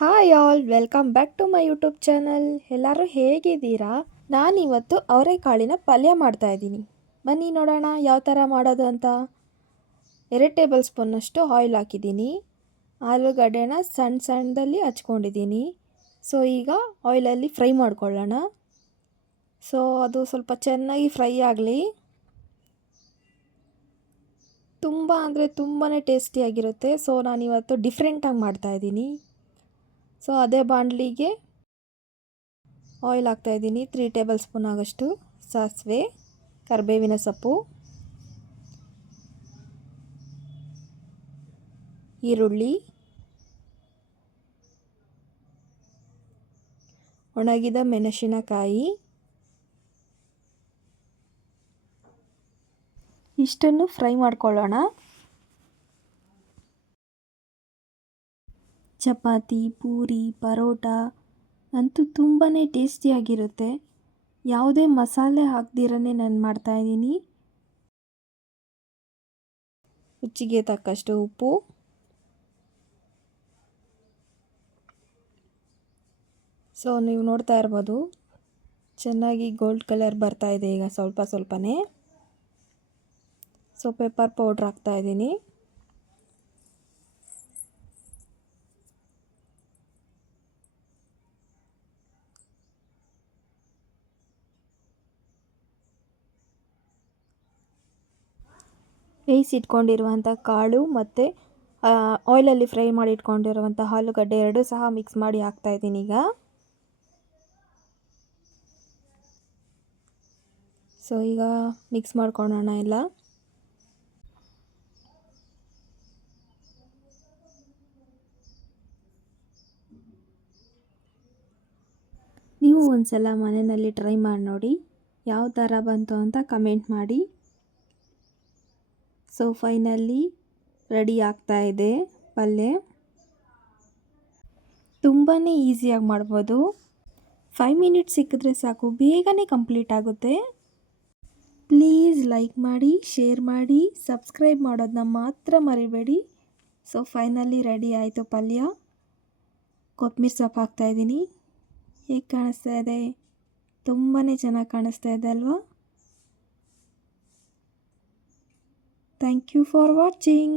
Hi all welcome back to my YouTube channel. ಎಲ್ಲರೂ ಹೇಗಿದ್ದೀರಾ? ನಾನಿವತ್ತು ಅವರೆಕಾಳಿನ ಪಲ್ಯ ಮಾಡ್ತಾಯಿದ್ದೀನಿ. ಬನ್ನಿ ನೋಡೋಣ ಯಾವ ಥರ ಮಾಡೋದು ಅಂತ. 2 ಟೇಬಲ್ ಸ್ಪೂನಷ್ಟು ಆಯಿಲ್ ಹಾಕಿದ್ದೀನಿ. ಆಲೂಗಡ್ಡೆನ ಸಣ್ಣ ಸಣ್ಣದಲ್ಲಿ ಹಚ್ಕೊಂಡಿದ್ದೀನಿ. ಸೊ ಈಗ ಆಯಿಲಲ್ಲಿ ಫ್ರೈ ಮಾಡ್ಕೊಳ್ಳೋಣ. ಸೊ ಅದು ಸ್ವಲ್ಪ ಚೆನ್ನಾಗಿ ಫ್ರೈ ಆಗಲಿ. ತುಂಬ ಅಂದರೆ ತುಂಬಾ ಟೇಸ್ಟಿಯಾಗಿರುತ್ತೆ. ಸೊ ನಾನಿವತ್ತು ಡಿಫ್ರೆಂಟಾಗಿ ಮಾಡ್ತಾಯಿದ್ದೀನಿ. ಸೊ ಅದೇ ಬಾಣಲಿಗೆ ಆಯಿಲ್ ಹಾಕ್ತಾಯಿದ್ದೀನಿ. 3 ಟೇಬಲ್ ಸ್ಪೂನ್ ಆಗೋಷ್ಟು ಸಾಸಿವೆ, ಕರಿಬೇವಿನ ಸೊಪ್ಪು, ಈರುಳ್ಳಿ, ಒಣಗಿದ ಮೆಣಸಿನಕಾಯಿ, ಇಷ್ಟನ್ನು ಫ್ರೈ ಮಾಡ್ಕೊಳ್ಳೋಣ. ಚಪಾತಿ, ಪೂರಿ, ಪರೋಟ ಅಂತೂ ತುಂಬಾ ಟೇಸ್ಟಿಯಾಗಿರುತ್ತೆ. ಯಾವುದೇ ಮಸಾಲೆ ಹಾಕ್ದಿರೇ ನಾನು ಮಾಡ್ತಾಯಿದ್ದೀನಿ. ರುಚಿಗೆ ತಕ್ಕಷ್ಟು ಉಪ್ಪು, ಸೊ ನೀವು ನೋಡ್ತಾ ಇರ್ಬೋದು ಚೆನ್ನಾಗಿ ಗೋಲ್ಡ್ ಕಲರ್ ಬರ್ತಾ ಇದೆ ಈಗ ಸ್ವಲ್ಪನೇ. ಸೊ ಪೆಪ್ಪರ್ ಪೌಡ್ರ್ ಹಾಕ್ತಾಯಿದ್ದೀನಿ. ಬೇಯಿಸಿಟ್ಕೊಂಡಿರುವಂಥ ಕಾಳು ಮತ್ತು ಆಯಿಲಲ್ಲಿ ಫ್ರೈ ಮಾಡಿ ಇಟ್ಕೊಂಡಿರುವಂಥ ಆಲೂಗಡ್ಡೆ 2 ಸಹ ಮಿಕ್ಸ್ ಮಾಡಿ ಹಾಕ್ತಾಯಿದ್ದೀನಿ ಈಗ. ಸೊ ಈಗ ಮಿಕ್ಸ್ ಮಾಡ್ಕೊಳ್ಳೋಣ ಎಲ್ಲ. ನೀವು ಒಂದ್ಸಲ ಮನೆಯಲ್ಲಿ ಟ್ರೈ ಮಾಡಿ ನೋಡಿ ಯಾವ ಥರ ಬಂತು ಅಂತ ಕಮೆಂಟ್ ಮಾಡಿ. ಸೊ ಫೈನಲಿ ರೆಡಿ ಆಗ್ತಾ ಇದೆ ಪಲ್ಯ. ತುಂಬಾ ಈಸಿಯಾಗಿ ಮಾಡ್ಬೋದು. 5 ಮಿನಿಟ್ಸ್ ಸಿಕ್ಕಿದ್ರೆ ಸಾಕು, ಬೇಗನೆ ಕಂಪ್ಲೀಟ್ ಆಗುತ್ತೆ. ಪ್ಲೀಸ್ ಲೈಕ್ ಮಾಡಿ, ಶೇರ್ ಮಾಡಿ, ಸಬ್ಸ್ಕ್ರೈಬ್ ಮಾಡೋದನ್ನ ಮಾತ್ರ ಮರಿಬೇಡಿ. ಸೊ ಫೈನಲಿ ರೆಡಿ ಆಯಿತು ಪಲ್ಯ. ಕೊತ್ತಂಬರಿ ಸೊಪ್ಪು ಹಾಕ್ತಾಯಿದ್ದೀನಿ. ಹೇಗೆ ಕಾಣಿಸ್ತಾ ಇದೆ? ತುಂಬಾ ಚೆನ್ನಾಗಿ ಕಾಣಿಸ್ತಾ ಇದೆ ಅಲ್ವಾ? Thank you for watching.